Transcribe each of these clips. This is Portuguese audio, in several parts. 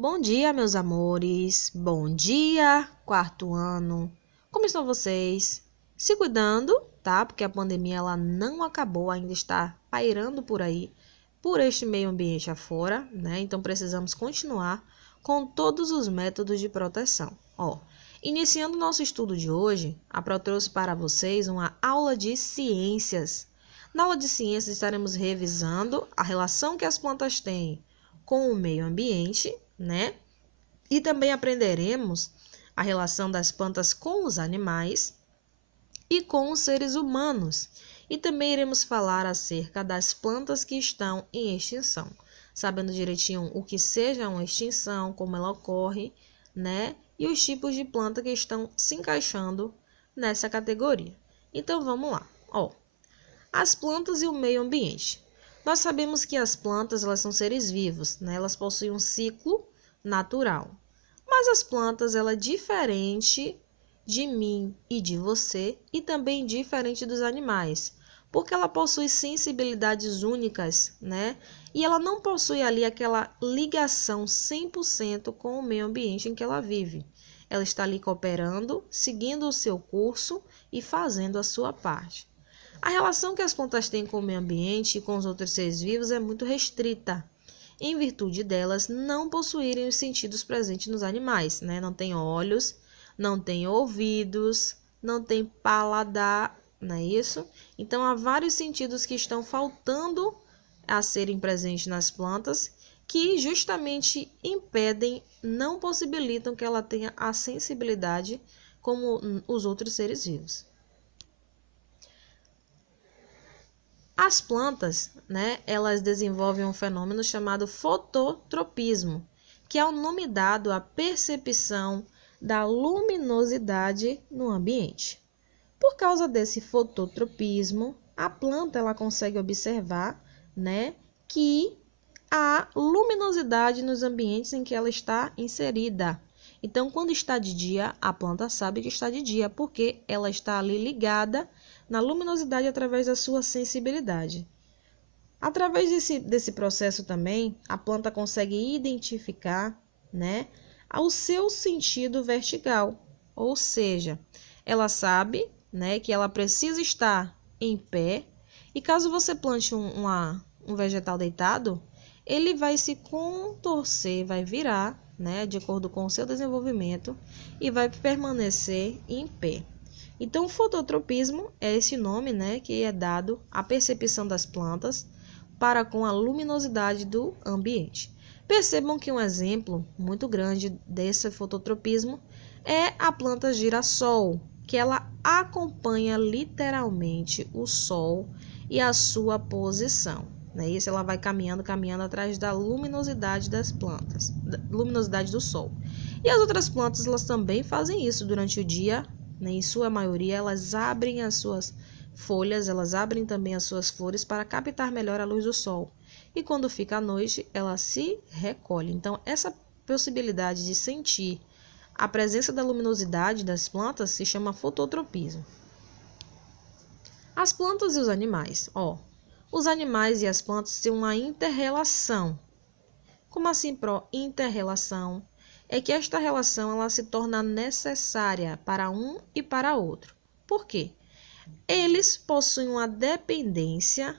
Bom dia, meus amores. Bom dia, quarto ano. Como estão vocês? Se cuidando, tá? Porque a pandemia ela não acabou, ainda está pairando por aí, por este meio ambiente afora, né? Então precisamos continuar com todos os métodos de proteção. Iniciando o nosso estudo de hoje, a Pro trouxe para vocês uma aula de ciências. Na aula de ciências estaremos revisando a relação que as plantas têm com o meio ambiente, né? E também aprenderemos a relação das plantas com os animais e com os seres humanos. E também iremos falar acerca das plantas que estão em extinção, sabendo direitinho o que seja uma extinção, como ela ocorre, né? E os tipos de planta que estão se encaixando nessa categoria. Então vamos lá. As plantas e o meio ambiente. Nós sabemos que as plantas elas são seres vivos, né? Elas possuem um ciclo natural. Mas as plantas ela é diferente de mim e de você e também diferente dos animais, porque ela possui sensibilidades únicas, né? E ela não possui ali aquela ligação 100% com o meio ambiente em que ela vive. Ela está ali cooperando, seguindo o seu curso e fazendo a sua parte. A relação que as plantas têm com o meio ambiente e com os outros seres vivos é muito restrita, em virtude delas não possuírem os sentidos presentes nos animais, né? Não tem olhos, não tem ouvidos, não tem paladar, não é isso? Então, há vários sentidos que estão faltando a serem presentes nas plantas, que justamente impedem, não possibilitam que ela tenha a sensibilidade como os outros seres vivos. As plantas, né, elas desenvolvem um fenômeno chamado fototropismo, que é o nome dado à percepção da luminosidade no ambiente. Por causa desse fototropismo, a planta ela consegue observar, né, que há luminosidade nos ambientes em que ela está inserida. Então, quando está de dia, a planta sabe que está de dia, porque ela está ali ligada na luminosidade através da sua sensibilidade. Através desse processo também, a planta consegue identificar, né, o seu sentido vertical, ou seja, ela sabe, né, que ela precisa estar em pé, e caso você plante um vegetal deitado, ele vai se contorcer, vai virar, né, de acordo com o seu desenvolvimento, e vai permanecer em pé. Então, o fototropismo é esse nome, né, que é dado à percepção das plantas para com a luminosidade do ambiente. Percebam que um exemplo muito grande desse fototropismo é a planta girassol, que ela acompanha literalmente o sol e a sua posição. Né? Isso ela vai caminhando atrás da luminosidade das plantas, da luminosidade do sol. E as outras plantas elas também fazem isso durante o dia. Em sua maioria, elas abrem as suas folhas, elas abrem também as suas flores para captar melhor a luz do sol. E quando fica a noite, ela se recolhe. Então, essa possibilidade de sentir a presença da luminosidade das plantas se chama fototropismo. As plantas e os animais. Os animais e as plantas têm uma inter-relação. Como assim, inter-relação? É que esta relação ela se torna necessária para um e para outro. Por quê? Eles possuem uma dependência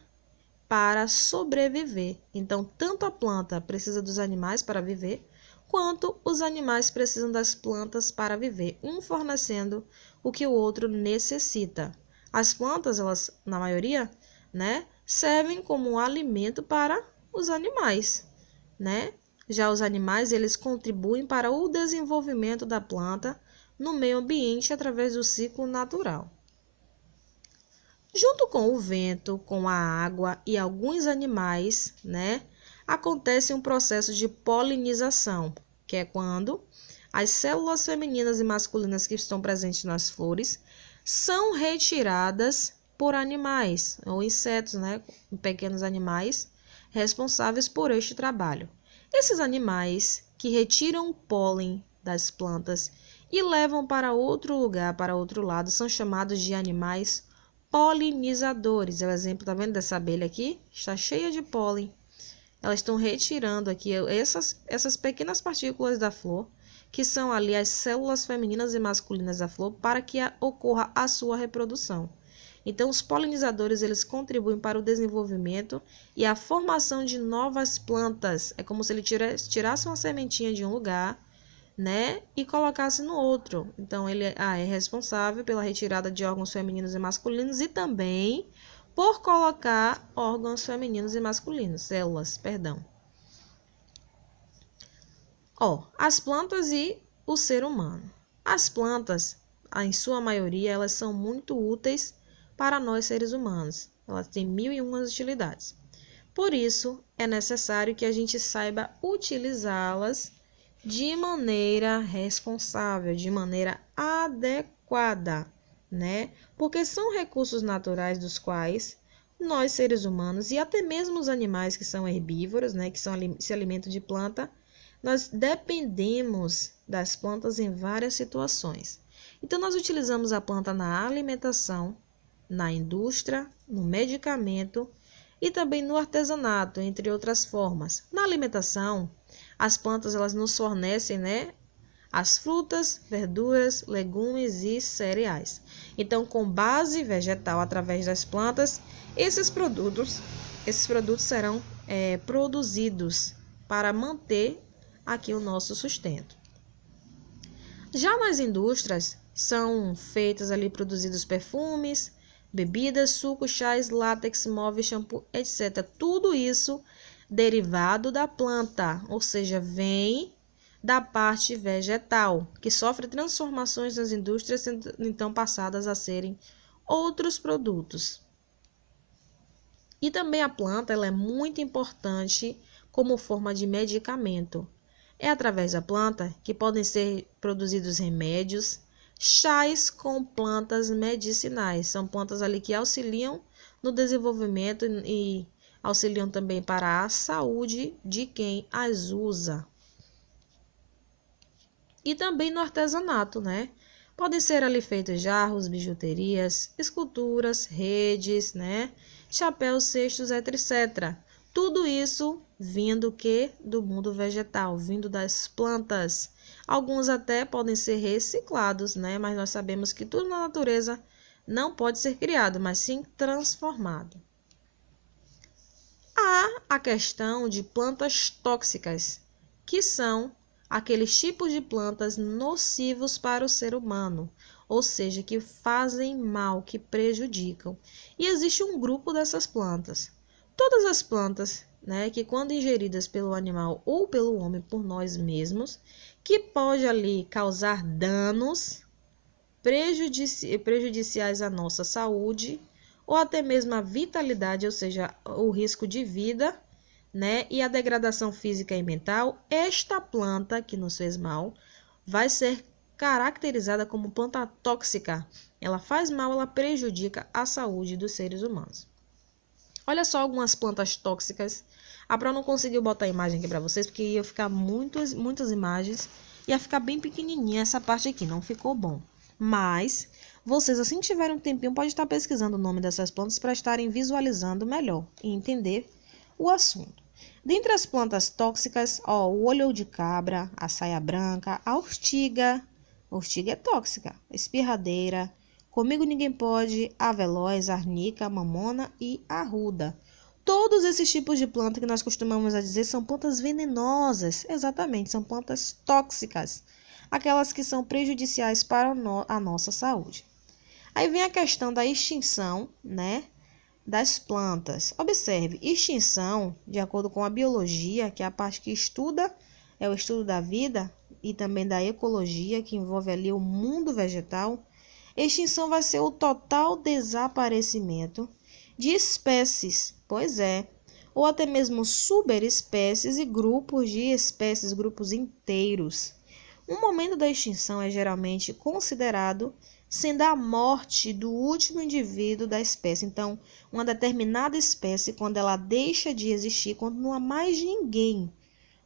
para sobreviver. Então, tanto a planta precisa dos animais para viver, quanto os animais precisam das plantas para viver, um fornecendo o que o outro necessita. As plantas, elas, na maioria, né, servem como um alimento para os animais, né? Já os animais, eles contribuem para o desenvolvimento da planta no meio ambiente através do ciclo natural. Junto com o vento, com a água e alguns animais, né, acontece um processo de polinização, que é quando as células femininas e masculinas que estão presentes nas flores são retiradas por animais ou insetos, né, pequenos animais responsáveis por este trabalho. Esses animais que retiram o pólen das plantas e levam para outro lugar, para outro lado, são chamados de animais polinizadores. É o exemplo, tá vendo dessa abelha aqui? Está cheia de pólen. elas estão retirando aqui essas pequenas partículas da flor, que são ali as células femininas e masculinas da flor, para que ocorra a sua reprodução. Então, os polinizadores, eles contribuem para o desenvolvimento e a formação de novas plantas. É como se ele tirasse uma sementinha de um lugar, né, e colocasse no outro. Então, ele é responsável pela retirada de órgãos femininos e masculinos e também por colocar órgãos femininos e masculinos, células, perdão. As plantas e o ser humano. As plantas, em sua maioria, elas são muito úteis para nós seres humanos. Elas têm 1001 utilidades. Por isso, é necessário que a gente saiba utilizá-las de maneira responsável, de maneira adequada, né? Porque são recursos naturais dos quais nós, seres humanos, e até mesmo os animais que são herbívoros, né, que se alimentam de planta, nós dependemos das plantas em várias situações. Então, nós utilizamos a planta na alimentação, na indústria, no medicamento e também no artesanato, entre outras formas. Na alimentação, as plantas elas nos fornecem, né, as frutas, verduras, legumes e cereais. Então, com base vegetal através das plantas, esses produtos serão produzidos para manter aqui o nosso sustento. Já nas indústrias, são feitas ali produzidos perfumes, bebidas, sucos, chás, látex, móveis, shampoo, etc. Tudo isso derivado da planta, ou seja, vem da parte vegetal, que sofre transformações nas indústrias, então passadas a serem outros produtos. E também a planta ela é muito importante como forma de medicamento. É através da planta que podem ser produzidos remédios, chás com plantas medicinais. São plantas ali que auxiliam no desenvolvimento e auxiliam também para a saúde de quem as usa. E também no artesanato, né? Podem ser ali feitos jarros, bijuterias, esculturas, redes, né? Chapéus, cestos, etc. Tudo isso vindo do mundo vegetal, vindo das plantas. Alguns até podem ser reciclados, né? Mas nós sabemos que tudo na natureza não pode ser criado, mas sim transformado. Há a questão de plantas tóxicas, que são aqueles tipos de plantas nocivos para o ser humano, ou seja, que fazem mal, que prejudicam. E existe um grupo dessas plantas. Todas as plantas, né, que quando ingeridas pelo animal ou pelo homem por nós mesmos, que pode ali causar danos prejudiciais à nossa saúde, ou até mesmo à vitalidade, ou seja, o risco de vida, né, e a degradação física e mental, esta planta que nos fez mal vai ser caracterizada como planta tóxica. Ela faz mal, ela prejudica a saúde dos seres humanos. Olha só algumas plantas tóxicas. A Pro não conseguiu botar a imagem aqui para vocês, porque ia ficar muitas imagens, ia ficar bem pequenininha essa parte aqui, não ficou bom. Mas vocês, assim que tiverem um tempinho, podem estar pesquisando o nome dessas plantas para estarem visualizando melhor e entender o assunto. Dentre as plantas tóxicas, o olho de cabra, a saia branca, a ortiga é tóxica, espirradeira, comigo ninguém pode, a veloz, a arnica, a mamona e a arruda. Todos esses tipos de planta que nós costumamos dizer são plantas venenosas, exatamente, são plantas tóxicas, aquelas que são prejudiciais para a nossa saúde. Aí vem a questão da extinção, né, das plantas. Observe, extinção, de acordo com a biologia, que é a parte que estuda, é o estudo da vida e também da ecologia, que envolve ali o mundo vegetal. Extinção vai ser o total desaparecimento de espécies, ou até mesmo superespécies e grupos de espécies, grupos inteiros. O momento da extinção é geralmente considerado sendo a morte do último indivíduo da espécie. Então, uma determinada espécie, quando ela deixa de existir, quando não há mais ninguém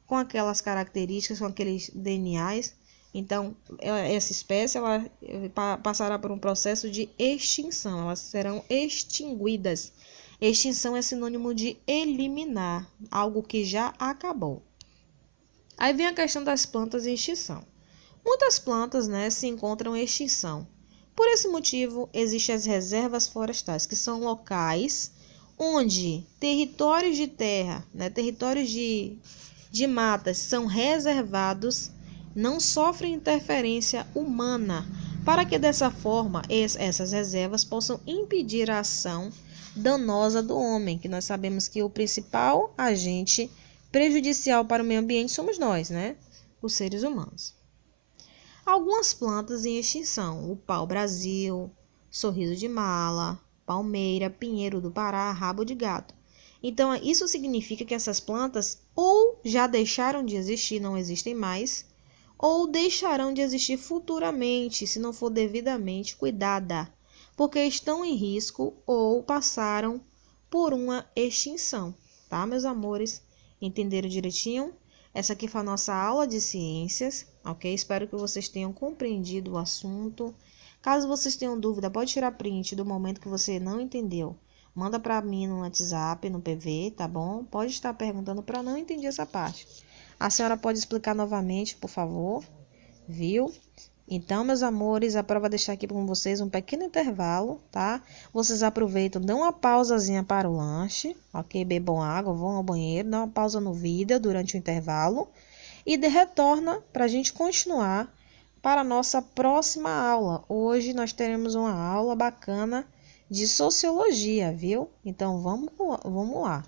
com aquelas características, com aqueles DNAs, então, essa espécie ela passará por um processo de extinção, elas serão extinguidas. Extinção é sinônimo de eliminar, algo que já acabou. Aí vem a questão das plantas em extinção. Muitas plantas, né, se encontram em extinção. Por esse motivo, existem as reservas florestais, que são locais onde territórios de terra, né, territórios de matas são reservados, não sofrem interferência humana, para que dessa forma essas reservas possam impedir a ação danosa do homem, que nós sabemos que o principal agente prejudicial para o meio ambiente somos nós, né, os seres humanos. Algumas plantas em extinção: o pau-brasil, sorriso de mala, palmeira, pinheiro do Pará, rabo de gato. Então, isso significa que essas plantas ou já deixaram de existir, não existem mais, ou deixarão de existir futuramente, se não for devidamente cuidada, porque estão em risco ou passaram por uma extinção, tá, meus amores? Entenderam direitinho? Essa aqui foi a nossa aula de ciências, ok? Espero que vocês tenham compreendido o assunto. Caso vocês tenham dúvida, pode tirar print do momento que você não entendeu. Manda para mim no WhatsApp, no PV, tá bom? Pode estar perguntando para não entender essa parte. A senhora pode explicar novamente, por favor? Viu? Então, meus amores, a prova deixar aqui com vocês um pequeno intervalo, tá? Vocês aproveitam, dão uma pausazinha para o lanche, ok? Bebam água, vão ao banheiro, dão uma pausa no vídeo durante o intervalo e retorna para a gente continuar para a nossa próxima aula. Hoje nós teremos uma aula bacana de sociologia, viu? Então, vamos lá.